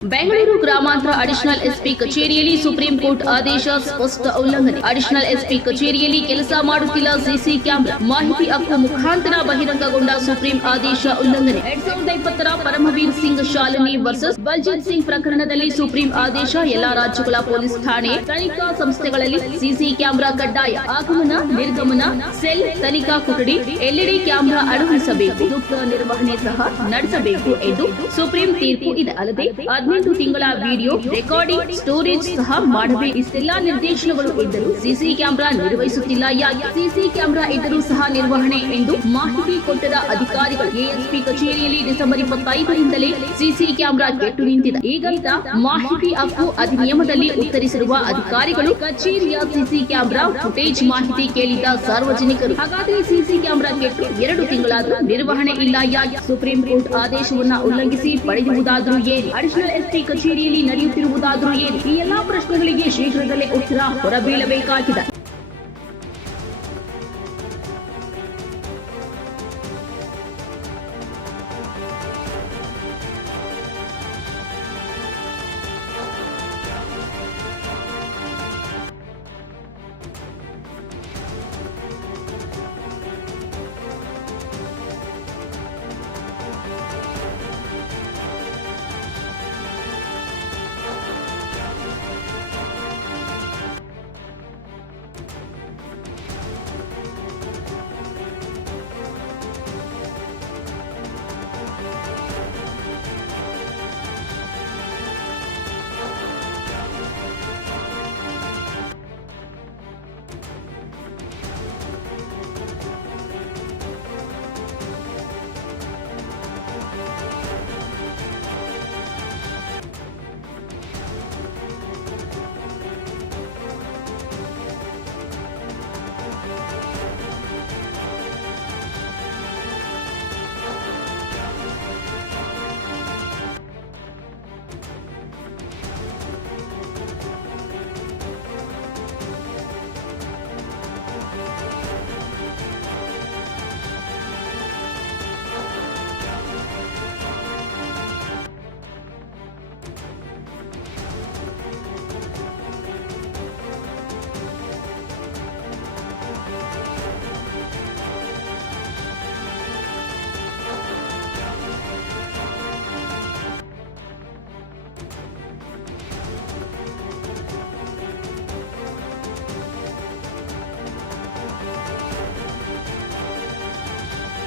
ಬೆಂಗಳೂರು ಗ್ರಾಮಾಂತರ additional SP ಕಚೇರಿಯಲ್ಲಿ supreme court ಆದೇಶ ಸ್ಪಷ್ಟ ಉಲ್ಲಂಘನೆ. ಅಡಿಷನಲ್ ಎಸ್ಪಿ ಕಚೇರಿಯಲ್ಲಿ ಕೆಲಸ ಮಾಡುತ್ತಿಲ್ಲ ಸಿಸಿ ಕ್ಯಾಮೆರಾ. ಮಾಹಿತಿ ಹಕ್ಕು ಮುಖಾಂತರ ಬಹಿರಂಗಗೊಂಡ ಸುಪ್ರೀಂ ಆದೇಶ ಉಲ್ಲಂಘನೆ. 2020ರ ಪರಮವೀರ್ ಸಿಂಗ್ ಶಾಲಿನಿ ವರ್ಸಸ್ ಬಲ್ಜಿತ್ ಸಿಂಗ್ ಪ್ರಕರಣದಲ್ಲಿ ಸುಪ್ರೀಂ ಆದೇಶ. ಎಲ್ಲಾ ರಾಜ್ಯಗಳ ಪೊಲೀಸ್ ಠಾಣೆ ತನಿಖಾ ಸಂಸ್ಥೆಗಳಲ್ಲಿ ಸಿಸಿ ಕ್ಯಾಮೆರಾ ಕಡ್ಡಾಯ. ಆಗಮನ ನಿರ್ಗಮನ ಸೆಲ್ ತನಿಖಾ ಕೊಠಡಿ ಎಲ್ಇಡಿ ಕ್ಯಾಮೆರಾ ಅಳವಡಿಸಬೇಕು. ಸೂಕ್ತ ನಿರ್ವಹಣೆ ಸಹ ನಡೆಸಬೇಕು ಎಂದು ಸುಪ್ರೀಂ ತೀರ್ಪು ಇದೆ. ಅಲ್ಲದೆ 18 ತಿಂಗಳ ವಿಡಿಯೋ ರೆಕಾರ್ಡಿಂಗ್ ಸ್ಟೋರೇಜ್ ಸಹ ಮಾಡಬೇಕು. ಇಷ್ಟೆಲ್ಲಾ ನಿರ್ದೇಶನಗಳು ಇದ್ದರೂ ಸಿಸಿ ಕ್ಯಾಮೆರಾ ನಿರ್ವಹಿಸುತ್ತಿಲ್ಲ. ಯಾಕೆ ಸಿಸಿ ಕ್ಯಾಮೆರಾ ಇದ್ದರೂ ಸಹ ನಿರ್ವಹಣೆ ಎಂದು ಮಾಹಿತಿ ಕೊಟ್ಟದ ಅಧಿಕಾರಿಗಳು. ಎಎಸ್ಪಿ ಕಚೇರಿಯಲ್ಲಿ ಡಿಸೆಂಬರ್ 25ರಿಂದಲೇ ಸಿಸಿ ಕ್ಯಾಮೆರಾ ಕೆಟ್ಟು ನಿಂತಿದೆ. ಈಗಂತ ಮಾಹಿತಿ ಹಕ್ಕು ಅಧಿನಿಯಮದಲ್ಲಿ ಉತ್ತರಿಸಿರುವ ಅಧಿಕಾರಿಗಳು ಕಚೇರಿಯ ಸಿಸಿ ಕ್ಯಾಮೆರಾ ಫುಟೇಜ್ ಮಾಹಿತಿ ಕೇಳಿದ್ದ ಸಾರ್ವಜನಿಕರು. ಹಾಗಾದರೆ ಸಿಸಿ ಕ್ಯಾಮೆರಾ ಕೆಟ್ಟು 2 ತಿಂಗಳಾದರೂ ನಿರ್ವಹಣೆ ಇಲ್ಲ. ಯಾಕೆ ಸುಪ್ರೀಂ ಕೋರ್ಟ್ ಆದೇಶವನ್ನ ಉಲ್ಲಂಘಿಸಿ ಪಡೆಯುವುದಾದರೂ ಏನು? ಅಡಿಷನಲ್ ಎಸ್ಪಿ ಕಚೇರಿಯಲ್ಲಿ ನಡೆಯುತ್ತಿರುವುದಾದರೂ ಏನು? ಈ ಎಲ್ಲಾ ಪ್ರಶ್ನೆಗಳಿಗೆ ಶೀಘ್ರದಲ್ಲೇ ಉತ್ತರ ಹೊರಬೀಳಬೇಕಾಗಿದೆ.